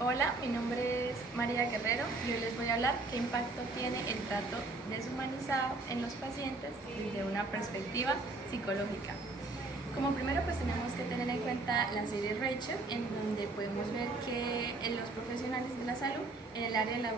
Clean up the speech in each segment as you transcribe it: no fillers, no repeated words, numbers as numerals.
Hola, mi nombre es María Guerrero y hoy les voy a hablar qué impacto tiene el trato deshumanizado en los pacientes desde una perspectiva psicológica. Como primero pues tenemos que tener en cuenta la serie Rachel, en donde podemos ver que en los profesionales de la salud, en el área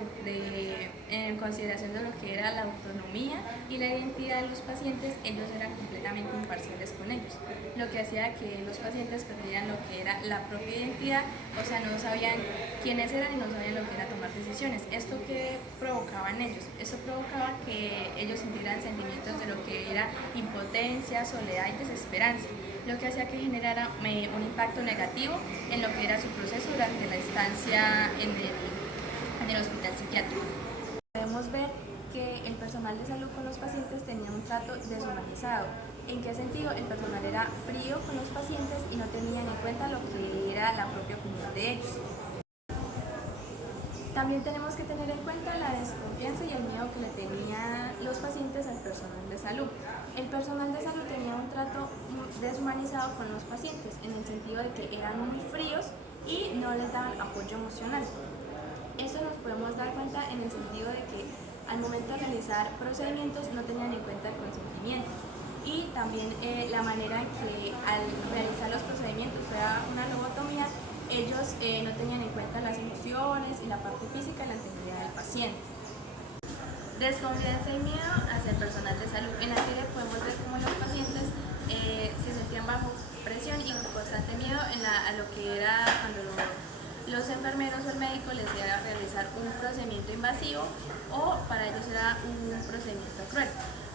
en consideración de lo que era la autonomía y la identidad de los pacientes, ellos eran completamente imparciales con ellos, lo que hacía que los pacientes perdieran lo que era la propia identidad, o sea, no sabían quiénes eran y no sabían lo que era tomar decisiones. ¿Esto que provocaba en ellos? Esto provocaba que ellos sintieran sentimientos de lo que era impotencia, soledad y desesperanza, lo que hacía que generara un impacto negativo en lo que era su proceso durante la estancia en el hospital psiquiátrico. Podemos ver que el personal de salud con los pacientes tenía un trato deshumanizado. ¿En qué sentido? El personal era frío con los pacientes y no tenían en cuenta lo que era la propia opinión de ellos. También tenemos que tener en cuenta la desconfianza y el miedo que le tenían los pacientes al personal de salud. El personal de salud tenía un trato deshumanizado con los pacientes, en el sentido de que eran muy fríos y no les daban apoyo emocional. Esto nos podemos dar cuenta en el sentido de que al momento de realizar procedimientos no tenían en cuenta el consentimiento y también la manera en que al realizar los procedimientos, sea una lobotomía, ellos no tenían en cuenta las emociones y la parte física y la integridad del paciente. Desconfianza y miedo hacia el personal de salud. En la serie podemos ver cómo los pacientes se sentían bajo presión y con constante miedo a lo que era cuando los enfermeros o el médico les iba a realizar un procedimiento invasivo o para ellos era un procedimiento cruel.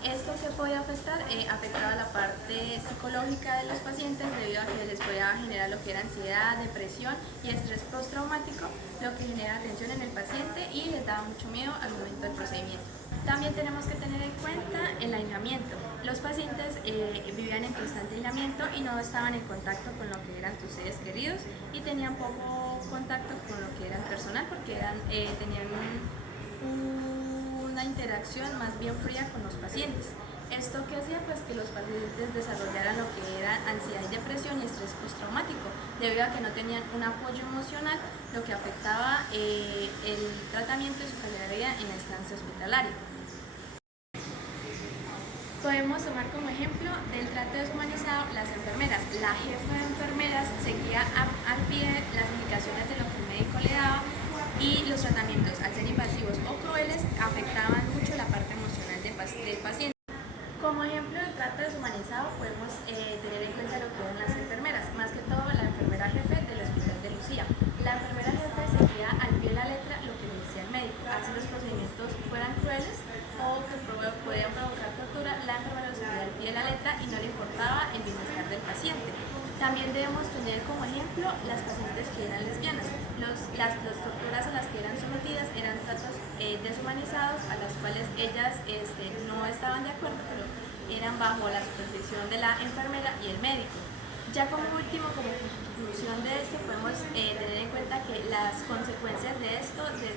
Esto que podía afectar, afectaba la parte psicológica de los pacientes debido a que les podía generar lo que era ansiedad, depresión y estrés postraumático, lo que genera tensión en el paciente y les daba mucho miedo al momento del procedimiento. También tenemos que tener en cuenta el aislamiento. Los pacientes vivían en constante aislamiento y no estaban en contacto con lo que eran sus seres queridos y tenían poco contacto con lo que era el personal porque tenían una interacción más bien fría con los pacientes. Esto que hacía pues que los pacientes desarrollaran lo que era ansiedad y depresión y estrés postraumático, debido a que no tenían un apoyo emocional, lo que afectaba el tratamiento y su calidad de vida en la estancia hospitalaria. Podemos tomar como ejemplo del trato deshumanizado las enfermeras. La jefa de enfermeras seguía al pie las indicaciones de lo que el médico le daba y los tratamientos, al ser invasivos o crueles, afectaban mucho la parte emocional del paciente. Como ejemplo del trato deshumanizado podemos tener en cuenta lo que eran las enfermeras, más que todo la enfermera jefe del Hospital de Lucía. La enfermera jefe seguía al pie de la letra lo que le decía el médico, así los procedimientos fueran crueles o que podían provocar tortura, la enfermera lo seguía al pie de la letra y no le importaba el bienestar del paciente. También debemos tener como ejemplo las pacientes que eran lesbianas. Las torturas a las que eran sometidas eran tratos deshumanizados a las cuales ellas no estaban de acuerdo, pero eran bajo la supervisión de la enfermera y el médico. Ya como último, como conclusión de esto, podemos tener en cuenta que las consecuencias de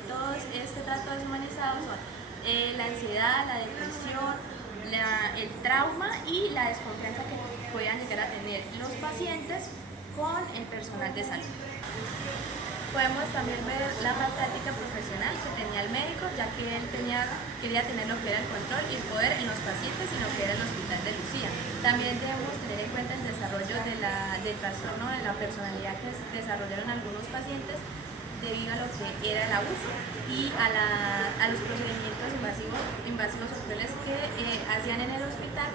todo este trato deshumanizado son la ansiedad, la depresión, el trauma y la desconfianza que puedan llegar a tener los pacientes con el personal de salud. Podemos también ver la práctica profesional que tenía el médico, ya que él quería tener lo que era el control y el poder en los pacientes y lo que era el Hospital de Lucía. También debemos tener en cuenta el desarrollo del trastorno de la personalidad que desarrollaron algunos pacientes debido a lo que era el abuso y a los procedimientos invasivos o crueles que hacían en el hospital